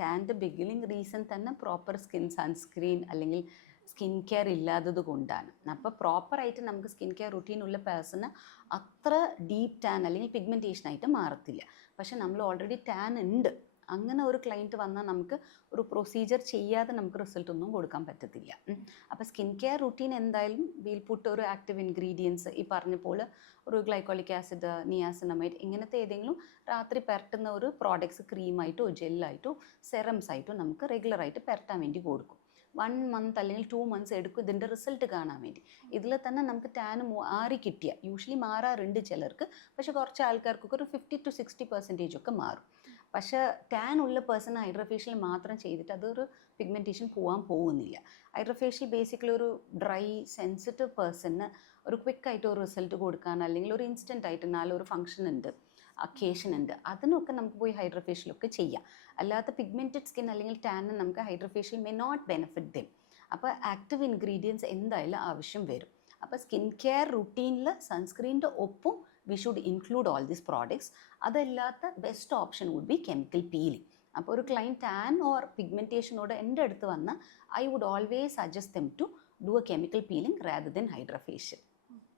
ടാൻ്റെ beginning reason തന്നെ proper skin sunscreen അല്ലെങ്കിൽ skin care ഇല്ലാത്തത് കൊണ്ടാണ്. അപ്പോൾ പ്രോപ്പറായിട്ട് നമുക്ക് സ്കിൻ കെയർ റുട്ടീനുള്ള പേഴ്സണ് അത്ര ഡീപ്പ് ടാൻ അല്ലെങ്കിൽ പിഗ്മെൻറ്റേഷനായിട്ട് മാറത്തില്ല. പക്ഷെ നമ്മൾ ഓൾറെഡി ടാൻ ഉണ്ട്, അങ്ങനെ ഒരു ക്ലയൻറ്റ് വന്നാൽ നമുക്ക് ഒരു പ്രൊസീജിയർ ചെയ്യാതെ നമുക്ക് റിസൾട്ട് ഒന്നും കൊടുക്കാൻ പറ്റത്തില്ല. അപ്പോൾ സ്കിൻ കെയർ റുട്ടീൻ എന്തായാലും വീൽ പുട്ട് ഒരു ആക്റ്റീവ് ഇൻഗ്രീഡിയൻസ് ഈ പറഞ്ഞ പോലെ ഒരു ഗ്ലൈക്കോളിക് ആസിഡ്, നിയാസിനമൈഡ് ഇങ്ങനത്തെ ഏതെങ്കിലും രാത്രി പുരട്ടുന്ന ഒരു പ്രോഡക്ട്സ് ക്രീമായിട്ടോ ജെല്ലായിട്ടോ സെറംസ് ആയിട്ടോ നമുക്ക് റെഗുലറായിട്ട് പുരട്ടാൻ വേണ്ടി കൊടുക്കും. 1 month അല്ലെങ്കിൽ 2 months എടുക്കും ഇതിൻ്റെ റിസൾട്ട് കാണാൻ വേണ്ടി. ഇതിൽ തന്നെ നമുക്ക് ടാൻ മാറി കിട്ടിയ, യൂഷ്വലി മാറാറുണ്ട് ചിലർക്ക്, പക്ഷെ കുറച്ച് ആൾക്കാർക്കൊക്കെ ഒരു 50-60% ഒക്കെ മാറും. പക്ഷേ ടാൻ ഉള്ള പേഴ്സൺ ഹൈഡ്രോഫേഷ്യൽ മാത്രം ചെയ്തിട്ട് അതൊരു പിഗ്മെൻറ്റേഷൻ പോകാൻ പോകുന്നില്ല. ഹൈഡ്രോഫേഷ്യൽ ബേസിക്കലി ഒരു ഡ്രൈ സെൻസിറ്റീവ് പേഴ്സണിന് ഒരു ക്വിക്കായിട്ട് ഒരു റിസൾട്ട് കൊടുക്കാൻ അല്ലെങ്കിൽ ഒരു ഇൻസ്റ്റൻ്റ് ആയിട്ട് നാളെ ഫംഗ്ഷൻ ഉണ്ട്, അക്കേഷൻ ഉണ്ട്, അതിനൊക്കെ നമുക്ക് പോയി ഹൈഡ്രോഫേഷ്യലൊക്കെ ചെയ്യാം. അല്ലാത്ത പിഗ്മെൻറ്റഡ് സ്കിൻ അല്ലെങ്കിൽ ടാനിന് നമുക്ക് hydrofacial may not benefit them. അപ്പോൾ ആക്റ്റീവ് ഇൻഗ്രീഡിയൻസ് എന്തായാലും ആവശ്യം വരും. അപ്പോൾ സ്കിൻ കെയർ റുട്ടീനിൽ സൺസ്ക്രീനിൻ്റെ ഒപ്പം we should include all these products. അതല്ലാത്ത best option would be chemical peeling. അപ്പോൾ ഒരു ക്ലൈൻറ്റ് ടാൻ ഓർ പിഗ്മെൻറ്റേഷനോട് എൻ്റെ അടുത്ത് വന്നാൽ I would always suggest them to do a chemical peeling rather than hydrofacial.